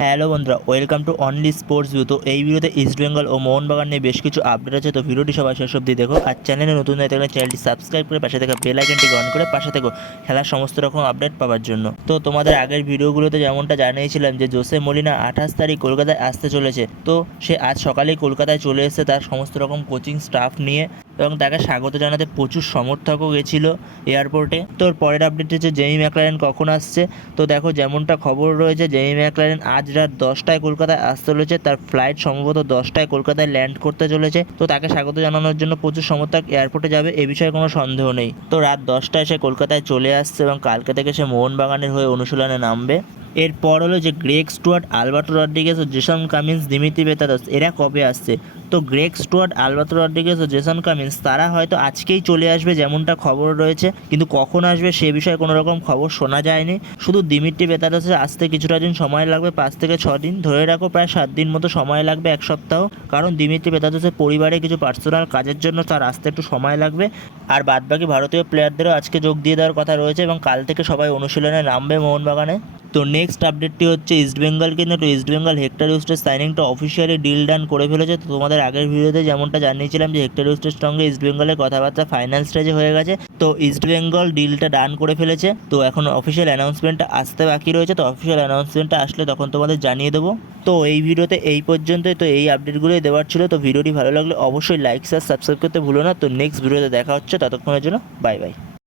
Hello বন্ধুরা, welcome to only sports view তো এই ভিডিওতে ইস্ট বেঙ্গল ও মোহনবাগান নিয়ে বেশ কিছু আপডেট আছে। তো ভিডিওটি সবাই শেষ অবধি দেখো। আর চ্যানেলে নতুন হয়ে থাকলে চ্যানেলটি সাবস্ক্রাইব করে পাশে থাকা বেল আইকনটিকে অন করে পাশে থেকো খেলার সমস্ত রকম আপডেট পাওয়ার জন্য। তো তোমাদের আগের ভিডিওগুলোতে যেমনটা জানিয়েছিলাম যে জোসে মলিনা আঠাশ তারিখ কলকাতায় আসতে চলেছে। তো সে আজ সকালেই কলকাতায় চলে এসেছে তার সমস্ত রকম কোচিং স্টাফ নিয়ে। এবং তাকে স্বাগত জানাতে প্রচুর সমর্থকও গেছিল এয়ারপোর্টে। তোর পরের আপডেট হচ্ছে জেমি ম্যাকলারেন কখন আসছে? তো দেখো যেমনটা খবর রয়েছে, জেমি ম্যাকলারেন আজ রাত দশটায় কলকাতায় আসতে চলেছে। তার ফ্লাইট সম্ভবত দশটায় কলকাতায় ল্যান্ড করতে চলেছে। তো তাকে স্বাগত জানানোর জন্য প্রচুর সমর্থক এয়ারপোর্টে যাবে, এ বিষয়ে কোনো সন্দেহ নেই। তো রাত দশটায় সে কলকাতায় চলে আসছে এবং কালকে থেকে সে মোহনবাগানের হয়ে অনুশীলনে নামবে। এরপর হলো যে গ্রেগ স্টুয়ার্ট, আলবার্টো রড্রিগেস ও জেসন কামিন্স, দিমিত্রি বেতাদস, এরা কবে আসছে? তো গ্রেগ স্টুয়ার্ট আলবার্টো রড্রিগেস ও জেসন কামিন্স, তারা হয়তো আজকেই চলে আসবে যেমনটা খবর রয়েছে, কিন্তু কখন আসবে সে বিষয়ে কোনো রকম খবর শোনা যায়নি। শুধু দিমিত্রি বেতাদসের আসতে কিছুটা দিন সময় লাগবে, পাঁচ থেকে ছ দিন। ধরে রাখো, প্রায় সাত দিন মতো সময় লাগবে, এক সপ্তাহ। কারণ দিমিত্রি বেতাদসের পরিবারে কিছু পার্সোনাল কাজের জন্য তার আসতে একটু সময় লাগবে। আর বাদবাকি ভারতীয় প্লেয়ারদেরও আজকে যোগ দিয়ে দেওয়ার কথা রয়েছে এবং কাল থেকে সবাই অনুশীলনে নামবে মোহনবাগানে। তো নেক্সট আপডেটটি হচ্ছে ইস্টবেঙ্গলকে নিয়ে। তো ইস্টবেঙ্গল হেক্টর ইউস্টের সাইনিংটা অফিসিয়ালি ডিল ডান করে ফেলেছে। তো তোমাদের আগের ভিডিওতে যেমনটা জানিয়েছিলাম যে হেক্টর ইউস্টের সঙ্গে ইস্টবেঙ্গলের কথাবার্তা ফাইনাল স্টেজে হয়ে গেছে। তো ইস্টবেঙ্গল ডিলটা ডান করে ফেলেছে। তো এখন অফিসিয়াল অ্যানাউন্সমেন্টটা আসতে বাকি রয়েছে। তো অফিসিয়াল অ্যানাউন্সমেন্টটা আসলে তখন তোমাদের জানিয়ে দেবো। তো এই ভিডিওতে এই পর্যন্তই। তো এই আপডেটগুলোই দেওয়ার ছিল। তো ভিডিওটি ভালো লাগলে অবশ্যই লাইক শেয়ার সাবস্ক্রাইব করতে ভুলো না। তো নেক্সট ভিডিওতে দেখা হচ্ছে। ততক্ষণের জন্য বাই বাই